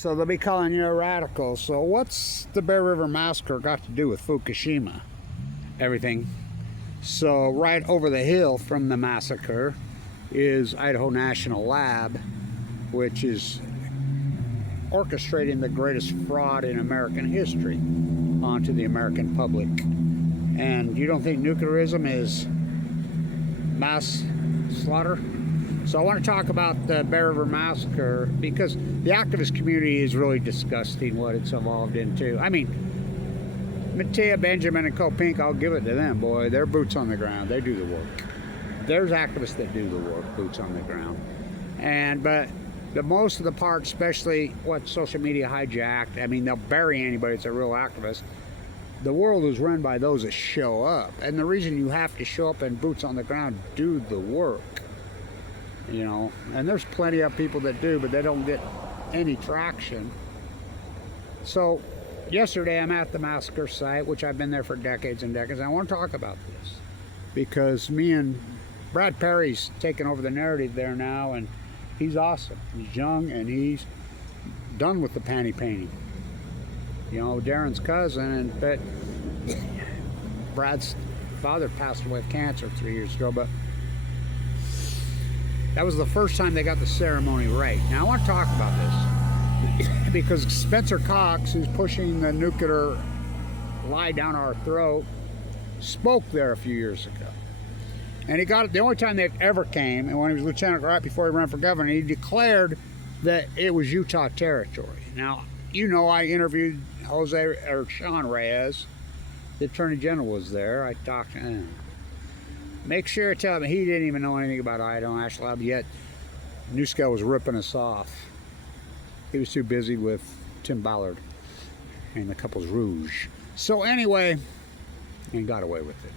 So they'll be calling you a radical. So what's the Bear River Massacre got to do with Fukushima? Everything. So right over the hill from the massacre is Idaho National Lab, which is orchestrating the greatest fraud in American history onto the American public. And you don't think nuclearism is mass slaughter? So I want to talk about the Bear River Massacre because the activist community is really disgusting what it's evolved into. I mean, Mattea, Benjamin, and Copink, I'll give it to them, boy. They're boots on the ground. They do the work. There's activists that do the work, boots on the ground. But the most of the part, especially what social media hijacked, I mean, they'll bury anybody that's a real activist. The world is run by those that show up. And the reason you have to show up and boots on the ground, do the work. You know, and there's plenty of people that do, but they don't get any traction. So yesterday I'm at the massacre site, which I've been there for decades and decades. I want to talk about this because me and Brad Perry's taking over the narrative there now, and he's awesome. He's young and he's done with the panty painting. You know, Darren's cousin, but Brad's father passed away of cancer 3 years ago, but that was the first time they got the ceremony right. Now I want to talk about this because Spencer Cox, who's pushing the nuclear lie down our throat, spoke there a few years ago. And he got it the only time they've ever came, and when he was lieutenant right before he ran for governor, he declared that it was Utah territory. Now, you know, I interviewed Sean Reyes, the Attorney General was there. I talked to him. Make sure to tell him he didn't even know anything about Idaho National Lab yet. NewScale was ripping us off. He was too busy with Tim Ballard and the couple's rouge. So anyway, and got away with it.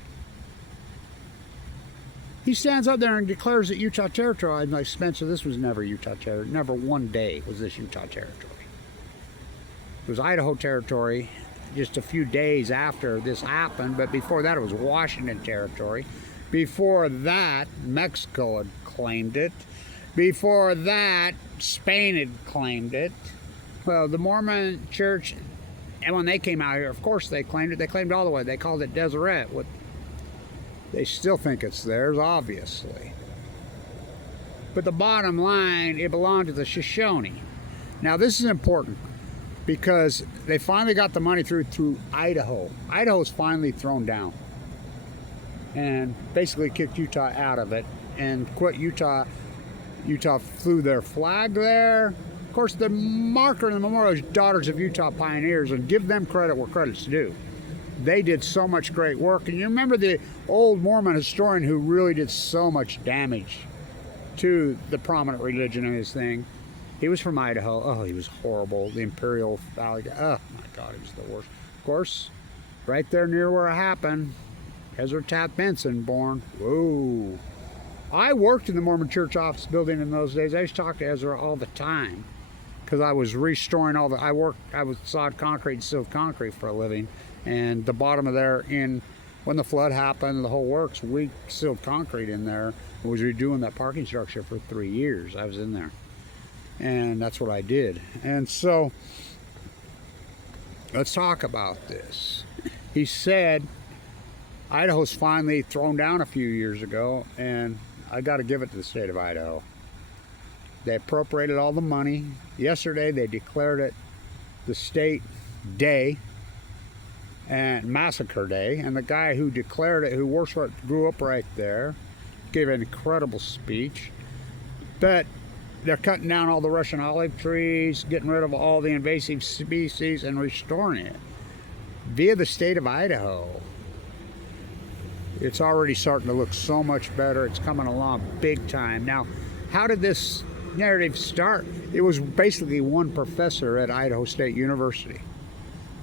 He stands up there and declares it Utah territory. I'm like, Spencer, this was never Utah territory. Never one day was this Utah territory. It was Idaho territory just a few days after this happened, but before that it was Washington territory. Before that, Mexico had claimed it. Before that, Spain had claimed it. Well, the Mormon church, and when they came out here, of course they claimed it. They claimed it all the way. They called it Deseret. They still think it's theirs, obviously. But the bottom line, it belonged to the Shoshone. Now, this is important because they finally got the money through Idaho. Idaho's finally thrown down and basically kicked Utah out of it and quit Utah. Utah flew their flag there. Of course, the marker in the memorial is Daughters of Utah Pioneers, and give them credit where credit's due. They did so much great work. And you remember the old Mormon historian who really did so much damage to the prominent religion in this thing? He was from Idaho. Oh, he was horrible. The Imperial Valley. Oh, my God, he was the worst. Of course, right there near where it happened, Ezra Taft Benson born. Whoa. I worked in the Mormon church office building in those days. I used to talk to Ezra all the time because I was restoring all the, I was sawed concrete and sealed concrete for a living. And the bottom of there, when the flood happened, the whole works, we sealed concrete in there. I was redoing that parking structure for 3 years. I was in there. And that's what I did. And so, let's talk about this. He said, Idaho's finally thrown down a few years ago, and I got to give it to the state of Idaho. They appropriated all the money. Yesterday, they declared it the state day and massacre day, and the guy who declared it, who works for it, grew up right there, gave an incredible speech. But they're cutting down all the Russian olive trees, getting rid of all the invasive species, and restoring it via the state of Idaho. It's already starting to look so much better. It's coming along big time. Now, how did this narrative start? It was basically one professor at Idaho State University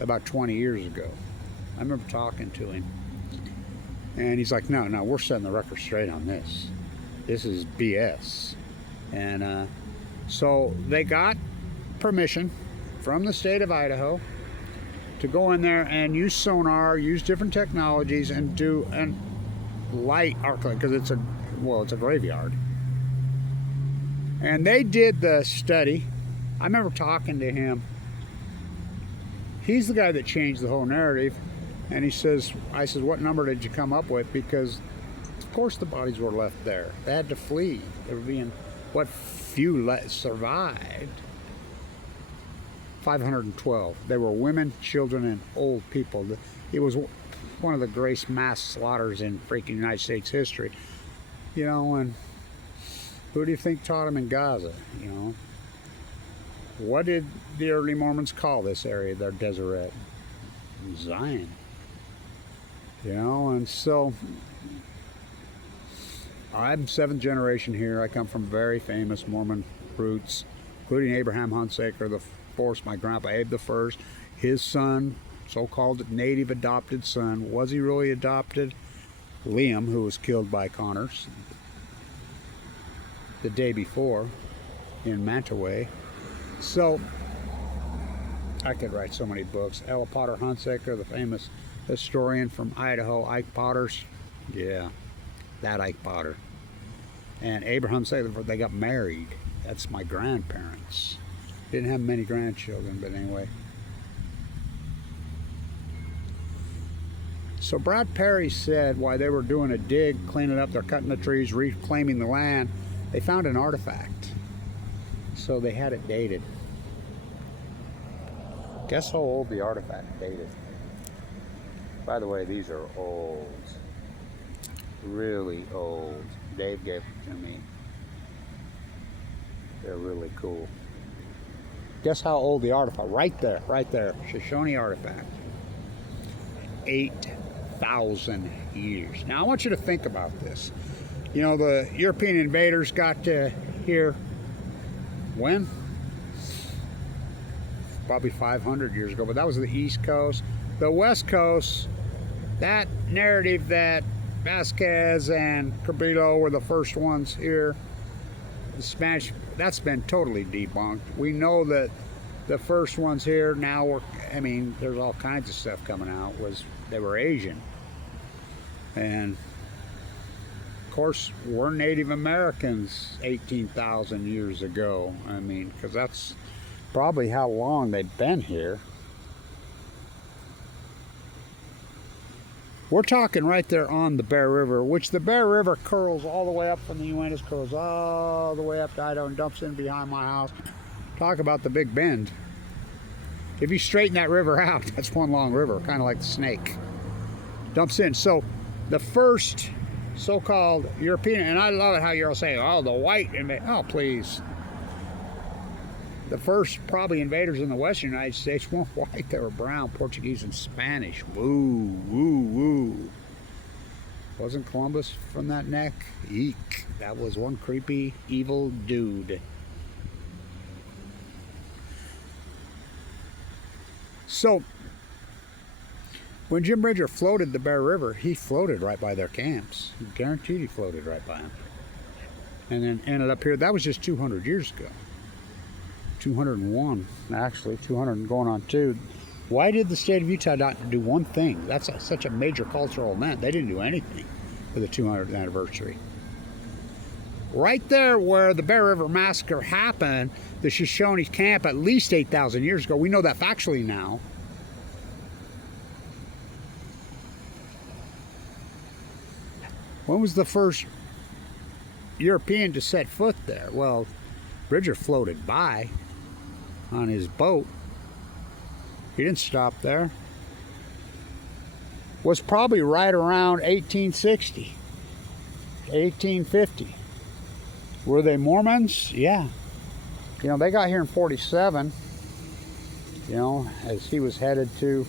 about 20 years ago. I remember talking to him. And he's like, no, we're setting the record straight on this. This is BS. And so they got permission from the state of Idaho to go in there and use sonar, use different technologies, and do an light arc, because it's a graveyard. And they did the study I remember talking to him. He's the guy that changed the whole narrative. And he says, I said, what number did you come up with? Because, of course, the bodies were left there. They had to flee. They were being, what few survived. 512. They were women, children, and old people. It was one of the greatest mass slaughters in freaking United States history. You know, and who do you think taught them in Gaza? You know, what did the early Mormons call this area, their Deseret? Zion. You know, and so I'm 7th generation here. I come from very famous Mormon roots, including Abraham Hunsaker the Fourth, my grandpa Abe the First, his son, so-called native adopted son. Was he really adopted? Liam, who was killed by Connors the day before in Mantaway. So I could write so many books. Ella Potter Hunsaker, the famous historian from Idaho, Ike Potter's, yeah, that Ike Potter. And Abraham Hunsaker, they got married. That's my grandparents. Didn't have many grandchildren, but anyway. So Brad Perry said while they were doing a dig, cleaning up, they're cutting the trees, reclaiming the land, they found an artifact. So they had it dated. Guess how old the artifact dated? By the way, these are old. Really old. Dave gave it to me. They're really cool. Guess how old the artifact? Right there. Shoshone artifact. 8,000 years. Now I want you to think about this. You know, the European invaders got to here when? Probably 500 years ago, but that was the East Coast. The West Coast, that narrative that Vasquez and Cabrillo were the first ones here, the Spanish, that's been totally debunked. We know that the first ones here now were, I mean, there's all kinds of stuff coming out, they were Asian. And of course, we're Native Americans 18,000 years ago. I mean, because that's probably how long they've been here. We're talking right there on the Bear River, which the Bear River curls all the way up from the Uintas, curls all the way up to Idaho and dumps in behind my house. Talk about the Big Bend. If you straighten that river out, that's one long river, kind of like the Snake. Dumps in. So the first so-called European, and I love it how you're all saying, oh, the white, oh, please. The first probably invaders in the western United States weren't white, they were brown, Portuguese, and Spanish. Woo, woo, woo. Wasn't Columbus from that neck? Eek. That was one creepy, evil dude. So, when Jim Bridger floated the Bear River, he floated right by their camps. Guaranteed he floated right by them. And then ended up here. That was just 200 years ago. 201, actually, 200 going on 2. Why did the state of Utah not do one thing? That's such a major cultural event. They didn't do anything for the 200th anniversary. Right there where the Bear River Massacre happened, the Shoshone camp at least 8,000 years ago. We know that factually now. When was the first European to set foot there? Well, Bridger floated by on his boat. He didn't stop there. Was probably right around 1860, 1850. Were they Mormons? Yeah. You know, they got here in 47, you know, as he was headed to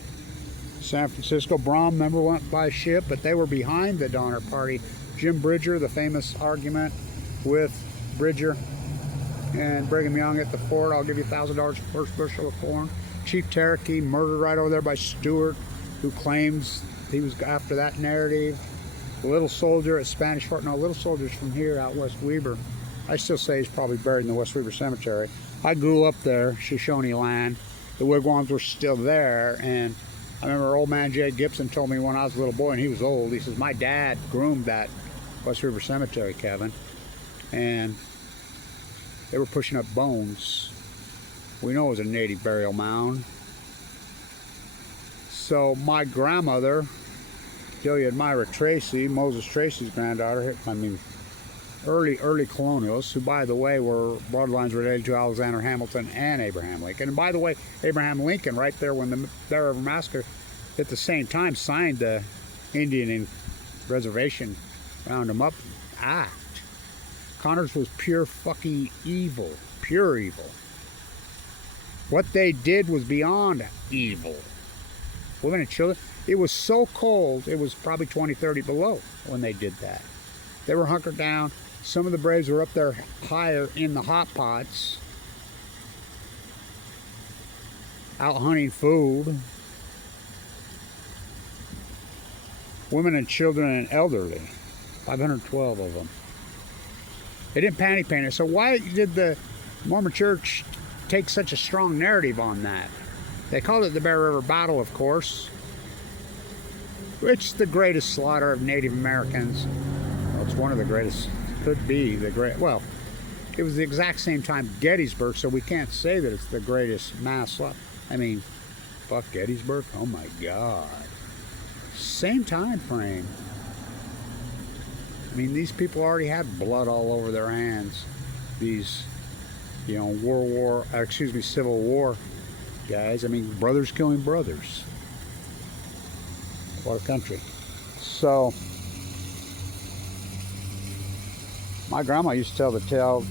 San Francisco. Brom, remember, went by ship, but they were behind the Donner Party. Jim Bridger, the famous argument with Bridger and Brigham Young at the fort, I'll give you $1,000 for first bushel of corn. Chief Cherokee murdered right over there by Stewart, who claims he was after that narrative. The Little Soldier at Spanish Fort. No, Little Soldier's from here out West Weber. I still say he's probably buried in the West Weber Cemetery. I grew up there, Shoshone land. The wigwams were still there, and I remember old man Jay Gibson told me when I was a little boy, and he was old, he says, my dad groomed that West River Cemetery, Kevin, and they were pushing up bones we know it was a native burial mound. So my grandmother, Delia Myra Tracy, Moses Tracy's granddaughter, I mean, early colonials, who, by the way, were bloodlines related to Alexander Hamilton and Abraham Lincoln. And by the way, Abraham Lincoln, right there when the River Massacre, at the same time, signed the Indian Reservation Round 'em Up Act. Connors was pure fucking evil. Pure evil. What they did was beyond evil. Women and children. It was so cold, it was probably 20, 30 below when they did that. They were hunkered down. Some of the Braves were up there higher in the hot pots, out hunting food. Women and children and elderly, 512 of them. They didn't panty paint it. So why did the Mormon Church take such a strong narrative on that? They called it the Bear River Battle, of course. It's the greatest slaughter of Native Americans. Well, it's one of the greatest. Could be the great. Well, it was the exact same time Gettysburg, so we can't say that it's the greatest mass slaughter. I mean, fuck Gettysburg. Oh my God. Same time frame. I mean, these people already had blood all over their hands. These, you know, Civil War guys. I mean, brothers killing brothers. What a country. So, my grandma used to tell the tale.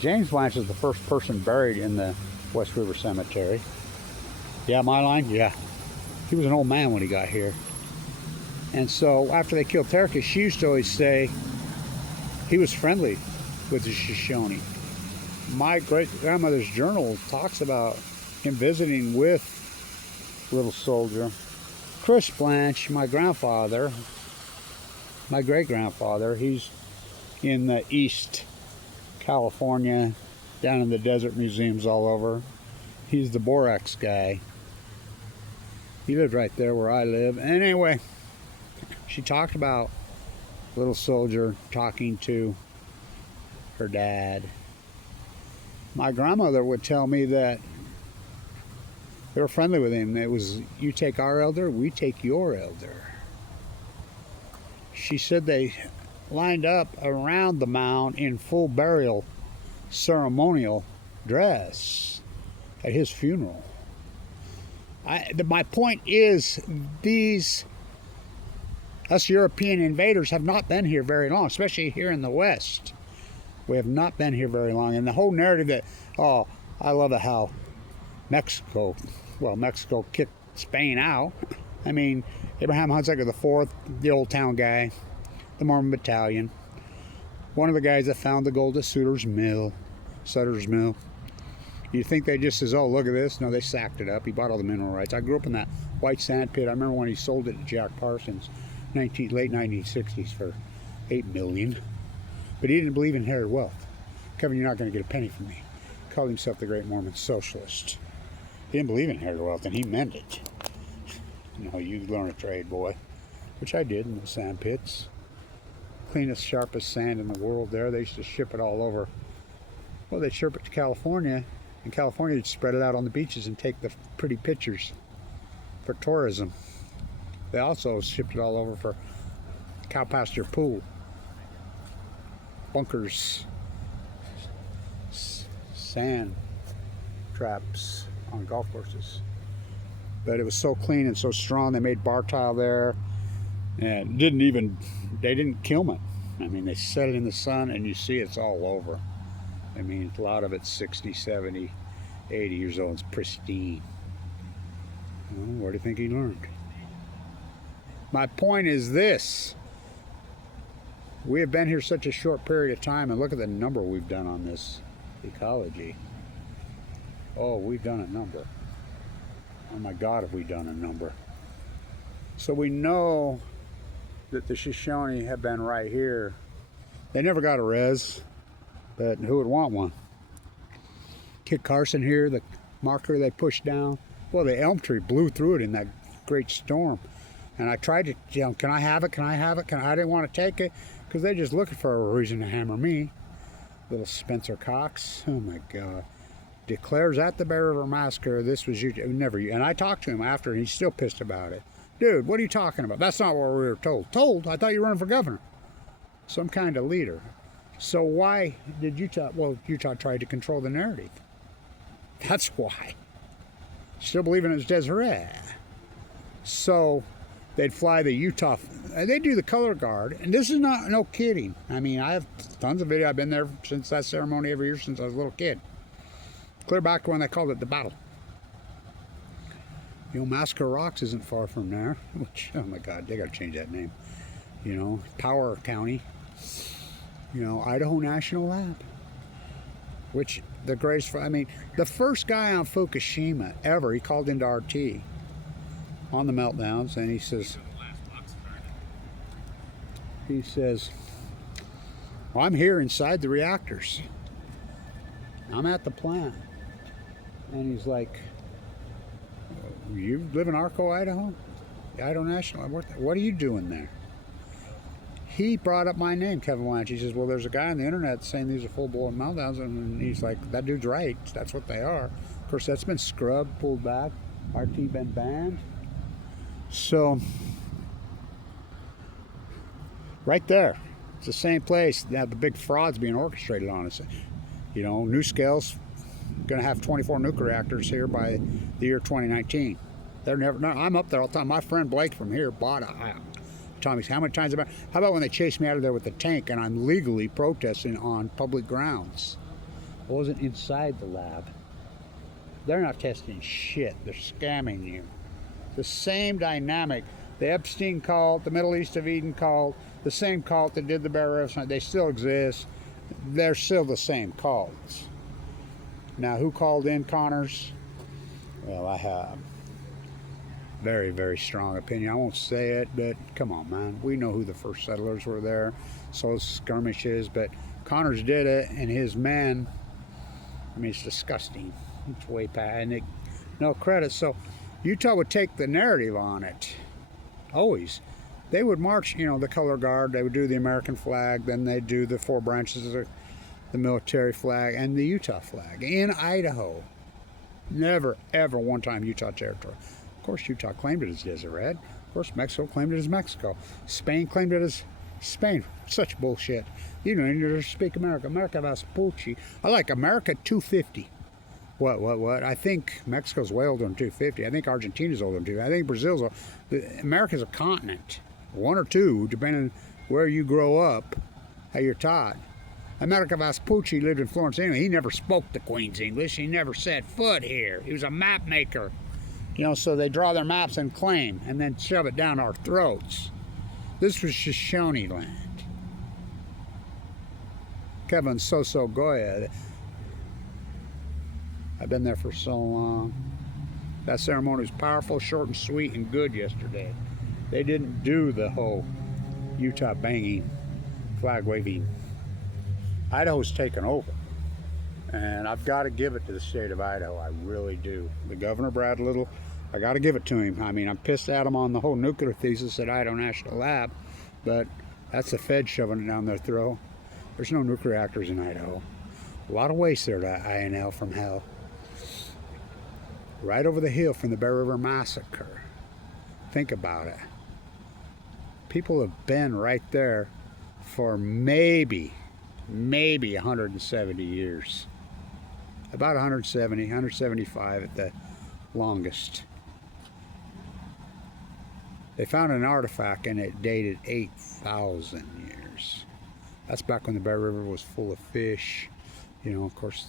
James Blanch is the first person buried in the West River Cemetery. Yeah, my line? Yeah. He was an old man when he got here. And so after they killed Terracus, she used to always say he was friendly with the Shoshone. My great-grandmother's journal talks about him visiting with Little Soldier. Chris Blanch, my grandfather, my great-grandfather, he's in the East California, down in the desert museums all over. He's the borax guy. He lived right there where I live. And anyway, she talked about Little Soldier talking to her dad. My grandmother would tell me that they were friendly with him. It was, you take our elder, we take your elder. She said they lined up around the mound in full burial ceremonial dress at his funeral. My point is, us European invaders have not been here very long, especially here in the West. We have not been here very long. And the whole narrative that, oh, I love it how Mexico kicked Spain out. I mean, Abraham Hunsaker IV, the Old Town guy, the Mormon Battalion, one of the guys that found the gold at Sutter's Mill. You think they just says, oh, look at this? No, they sacked it up. He bought all the mineral rights. I grew up in that white sand pit. I remember when he sold it to Jack Parsons, late 1960s for $8 million. But he didn't believe in inherited wealth. Kevin, you're not going to get a penny from me. He called himself the great Mormon socialist. He didn't believe in inherited wealth, and he meant it. You know, you learn a trade, boy. Which I did in the sand pits. Cleanest, sharpest sand in the world there. They used to ship it all over. Well, they'd ship it to California. In California, they'd spread it out on the beaches and take the pretty pictures for tourism. They also shipped it all over for cow pasture pool, bunkers, sand traps on golf courses. But it was so clean and so strong, they made bar tile there, and they didn't kiln it. I mean, they set it in the sun and you see it's all over. I mean, a lot of it's 60, 70, 80 years old. It's pristine. Well, where do you think he learned? My point is this. We have been here such a short period of time, and look at the number we've done on this ecology. Oh, we've done a number. Oh my God, have we done a number. So we know that the Shoshone have been right here. They never got a res. But who would want one? Kit Carson here, the marker they pushed down. Well, the elm tree blew through it in that great storm. And I tried to tell them, can I have it? Can I have it? I didn't want to take it because they're just looking for a reason to hammer me. Little Spencer Cox. Oh my God. declares at the Bear River Massacre, this was Utah. Never, and I talked to him after, and he's still pissed about it. Dude, what are you talking about? That's not what we were told. Told? I thought you were running for governor. Some kind of leader. So why did Utah, well, Utah tried to control the narrative. That's why. Still believing it was Deseret. So they'd fly the Utah, they do the color guard, and this is not, no kidding. I mean, I have tons of video. I've been there since that ceremony every year since I was a little kid. Clear back to when they called it the battle. You know, Massacre Rocks isn't far from there, which, oh my God, they got to change that name. You know, Power County. You know, Idaho National Lab. Which, the greatest, I mean, the first guy on Fukushima ever, he called into RT on the meltdowns, and he says, well, I'm here inside the reactors. I'm at the plant. And he's like, you live in Arco, Idaho? Idaho National? What are you doing there? He brought up my name, Kevin Blanch. He says, well, there's a guy on the internet saying these are full-blown meltdowns, and he's like, that dude's right. That's what they are. Of course, that's been scrubbed, pulled back. RT been banned. So, right there. It's the same place that the big fraud's being orchestrated on us. You know, NuScale's going to have 24 nuclear reactors here by the year 2019. They're never. No, I'm up there all the time. My friend Blake from here bought a. Tommy, how many times about? How about when they chased me out of there with the tank and I'm legally protesting on public grounds? I wasn't inside the lab. They're not testing shit. They're scamming you. The same dynamic. The Epstein cult, the Middle East of Eden cult, the same cult that did the Bear River, they still exist. They're still the same cults. Now, who called in Connors? Well, I have very, very strong opinion. I won't say it, but come on, man. We know who the first settlers were there. So skirmishes, but Connors did it, and his men, I mean, it's disgusting. It's way past, and no credit. So Utah would take the narrative on it. Always. They would march, you know, the color guard. They would do the American flag. Then they'd do the 4 branches of the military flag and the Utah flag in Idaho. Never, ever one time Utah territory. Of course, Utah claimed it as Deseret. Of course, Mexico claimed it as Mexico. Spain claimed it as Spain. Such bullshit. You don't need to speak America. America Vespucci. I like America 250. What? I think Mexico's way older than 250. I think Argentina's older than 250. I think Brazil's older. America's a continent. 1 or 2, depending on where you grow up, how you're taught. America Vespucci lived in Florence, England. He never spoke the Queen's English. He never set foot here. He was a map maker. You know, so they draw their maps and claim, and then shove it down our throats. This was Shoshone land. Kevin Soso Goya. I've been there for so long. That ceremony was powerful, short and sweet, and good yesterday. They didn't do the whole Utah banging, flag waving. Idaho's taken over. And I've got to give it to the state of Idaho. I really do. The Governor, Brad Little, I got to give it to him. I mean, I'm pissed at him on the whole nuclear thesis at Idaho National Lab, but that's the Fed shoving it down their throat. There's no nuclear reactors in Idaho. A lot of waste there to INL from hell. Right over the hill from the Bear River Massacre. Think about it. People have been right there for maybe 170 years. About 170, 175 at the longest. They found an artifact and it dated 8,000 years. That's back when the Bear River was full of fish. You know, of course,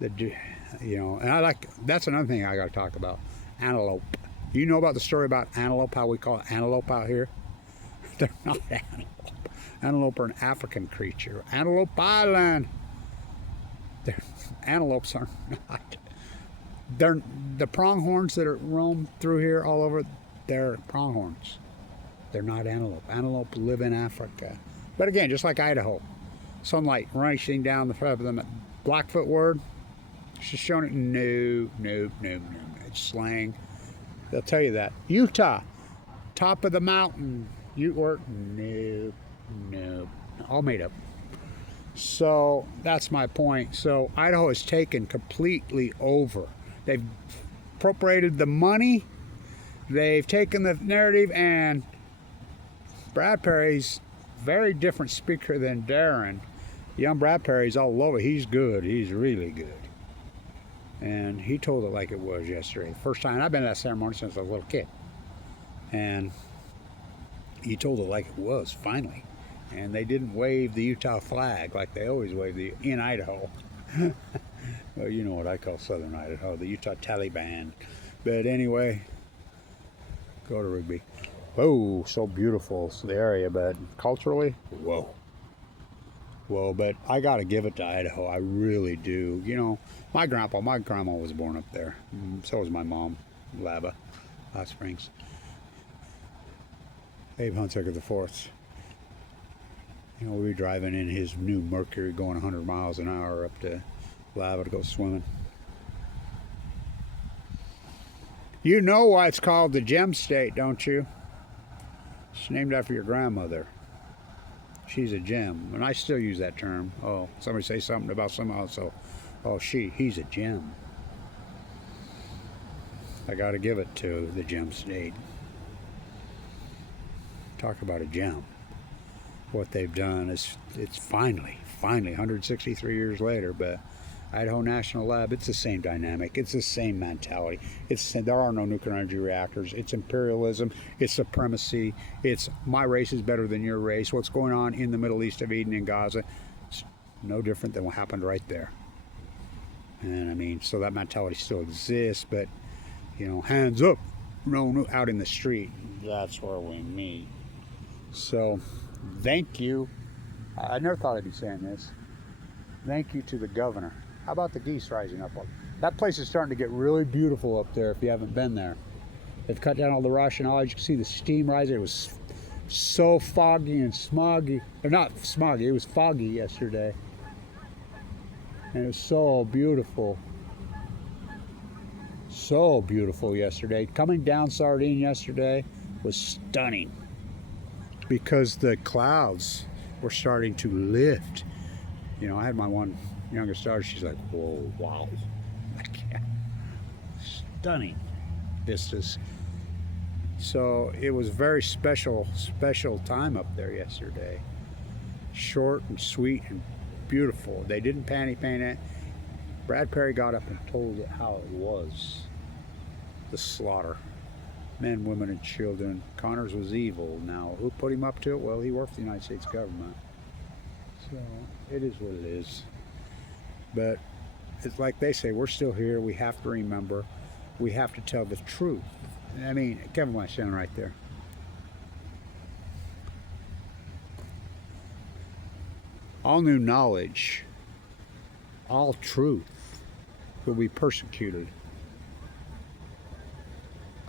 you know, and I like, that's another thing I got to talk about. Antelope. You know about the story about antelope, how we call it antelope out here? They're not antelope. Antelope are an African creature. Antelope Island. Antelopes are not. They're the pronghorns that are roam through here all over. They're pronghorns. They're not antelope. Antelope live in Africa. But again, just like Idaho, sunlight rushing down the front of them. Blackfoot word. Shoshone. No. It's slang. They'll tell you that. Utah, top of the mountain. No. All made up. So that's my point. So Idaho is taken completely over. They've appropriated the money, they've taken the narrative, and Brad Perry's very different speaker than Darren. Young Brad Perry's all over. He's good. He's really good. And he told it like it was yesterday. The first time, I've been at that ceremony since I was a little kid. And he told it like it was, finally. And they didn't wave the Utah flag like they always wave in Idaho. Well, you know what I call Southern Idaho, the Utah Taliban. But anyway, go to Rigby. Whoa, so beautiful the area, but culturally, whoa. Whoa, but I got to give it to Idaho. I really do. You know, my grandma was born up there. So was my mom, Lava, Hot Springs. Abe Hunsaker the Fourth. You know, we were driving in his new Mercury going 100 miles an hour up to Lava to go swimming. You know why it's called the Gem State, don't you? It's named after your grandmother. She's a gem, and I still use that term. Oh, somebody say something about someone else, so, oh, he's a gem. I got to give it to the Gem State. Talk about a gem. What they've done is, it's finally, 163 years later, but Idaho National Lab, it's the same dynamic, it's the same mentality. There are no nuclear energy reactors. It's imperialism, it's supremacy, it's my race is better than your race. What's going on in the Middle East of Eden and Gaza, it's no different than what happened right there. And I mean, so that mentality still exists, but you know, hands up, no, out in the street, that's where we meet. So, thank you. I never thought I'd be saying this. Thank you to the governor. How about the geese rising up? That place is starting to get really beautiful up there if you haven't been there. They've cut down all the rush and all. You can see the steam rising. It was so foggy and smoggy. Or not smoggy, it was foggy yesterday. And it was so beautiful. So beautiful yesterday. Coming down Sardine yesterday was stunning because the clouds were starting to lift. You know, I had my one youngest daughter, she's like, whoa, wow. I can't. Stunning vistas. So it was very special time up there yesterday. Short and sweet and beautiful. They didn't panty paint it. Brad Perry got up and told it how it was. The slaughter. Men, women, and children. Connors was evil. Now, who put him up to it? Well, he worked for the United States government. So, it is what it is. But, it's like they say, we're still here. We have to remember. We have to tell the truth. I mean, Kevin Washington right there. All new knowledge, all truth will be persecuted.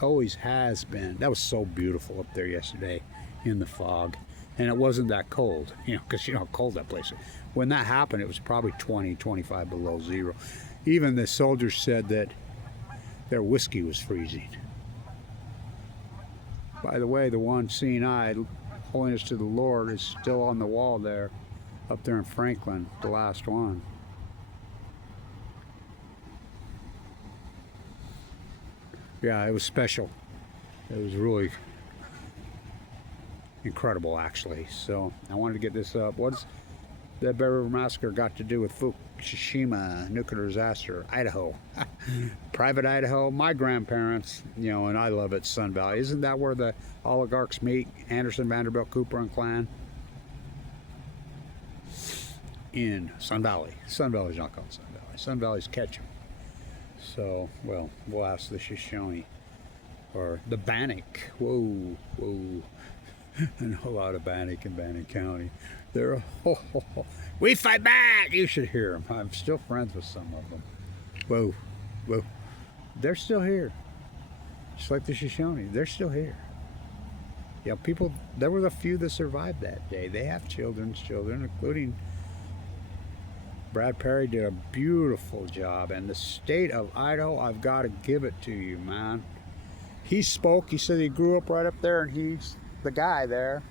Always has been. That was so beautiful up there yesterday in the fog. And it wasn't that cold, you know, because you know how cold that place is. When that happened, it was probably 20, 25 below zero. Even the soldiers said that their whiskey was freezing. By the way, the one seeing eye, holiness to the Lord, is still on the wall there, up there in Franklin, the last one. Yeah, it was special. It was really incredible, actually. So I wanted to get this up. What's the River Massacre got to do with FUKUSHIMA nuclear disaster? Idaho. Private Idaho. My grandparents, you know, and I love it, Sun Valley. Isn't that where the oligarchs meet? Anderson, Vanderbilt, Cooper, and Clan? In Sun Valley. Sun Valley's not called Sun Valley. Sun Valley's Ketchum. So, well, we'll ask the Shoshone or the Bannock. Whoa, whoa. I know a lot of Bannock in Bannock County. They're, we fight back! You should hear them. I'm still friends with some of them. Whoa, whoa. They're still here. Just like the Shoshone. They're still here. Yeah, people, there were a few that survived that day. They have children, including Brad Perry did a beautiful job. And the state of Idaho, I've got to give it to you, man. He spoke. He said he grew up right up there, and he's the guy there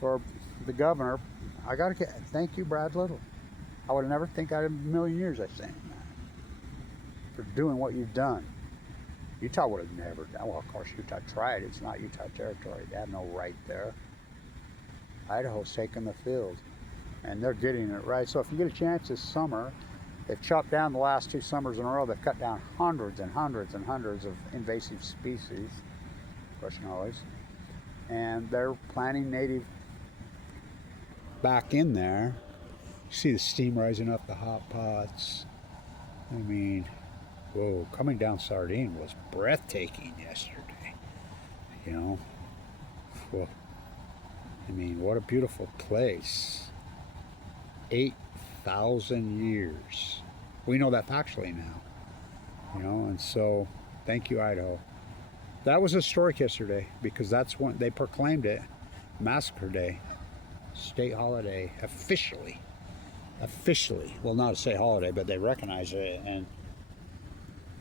for the governor. I got to thank you, Brad Little. I would never think I'd in a million years I'd say that. For doing what you've done. Utah would have never done. Well, of course, Utah tried. It's not Utah territory. They have no right there. Idaho's taking the field, and they're getting it right. So if you get a chance this summer, they've chopped down the last 2 summers in a row. They've cut down hundreds and hundreds and hundreds of invasive species, Shoshone, and they're planting native back in there. You see the steam rising up the hot pots. I mean, whoa, coming down Sardine was breathtaking yesterday. You know, well, I mean, what a beautiful place. 8,000 years. We know that factually now. You know, and so thank you, Idaho. That was historic yesterday because that's when they proclaimed it Massacre Day, state holiday, officially. Well, not a state holiday, but they recognized it, and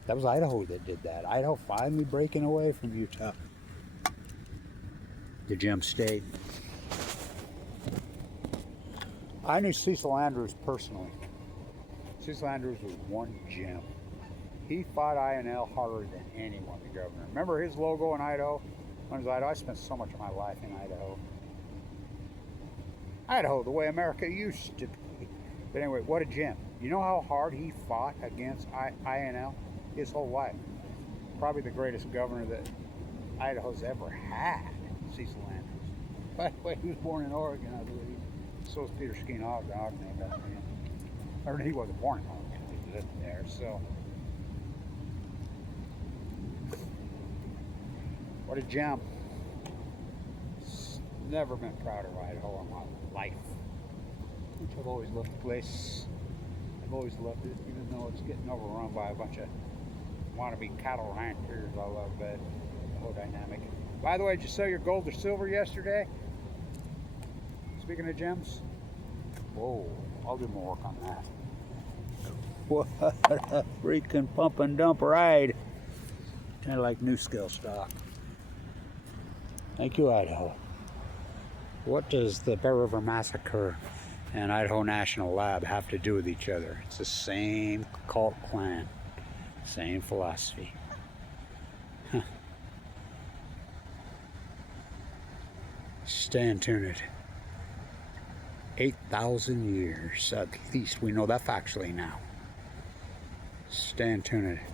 that was Idaho that did that. Idaho finally breaking away from Utah. The gem state. I knew Cecil Andrews personally. Cecil Andrews was one gem. He fought INL harder than anyone, the governor. Remember his logo in Idaho? When I was in Idaho, I spent so much of my life in Idaho. Idaho, the way America used to be. But anyway, what a gem. You know how hard he fought against INL? His whole life. Probably the greatest governor that Idaho's ever had, Cecil Andrews. By the way, he was born in Oregon, I believe. So was Peter Skeen Ogden named after him. Or he wasn't born in Oregon, he lived there, so. What a gem. Never been prouder of Idaho in my life. I've always loved the place. I've always loved it, even though it's getting overrun by a bunch of wannabe cattle ranchers. I love that whole dynamic. By the way, did you sell your gold or silver yesterday? Speaking of gems, whoa, I'll do more work on that. What a freaking pump and dump ride. Kind of like new skill stock. Thank you, Idaho. What does the Bear River Massacre and Idaho National Lab have to do with each other? It's the same cult clan, same philosophy. Huh. Stay tuned. 8,000 years, at least we know that factually now. Stay tuned.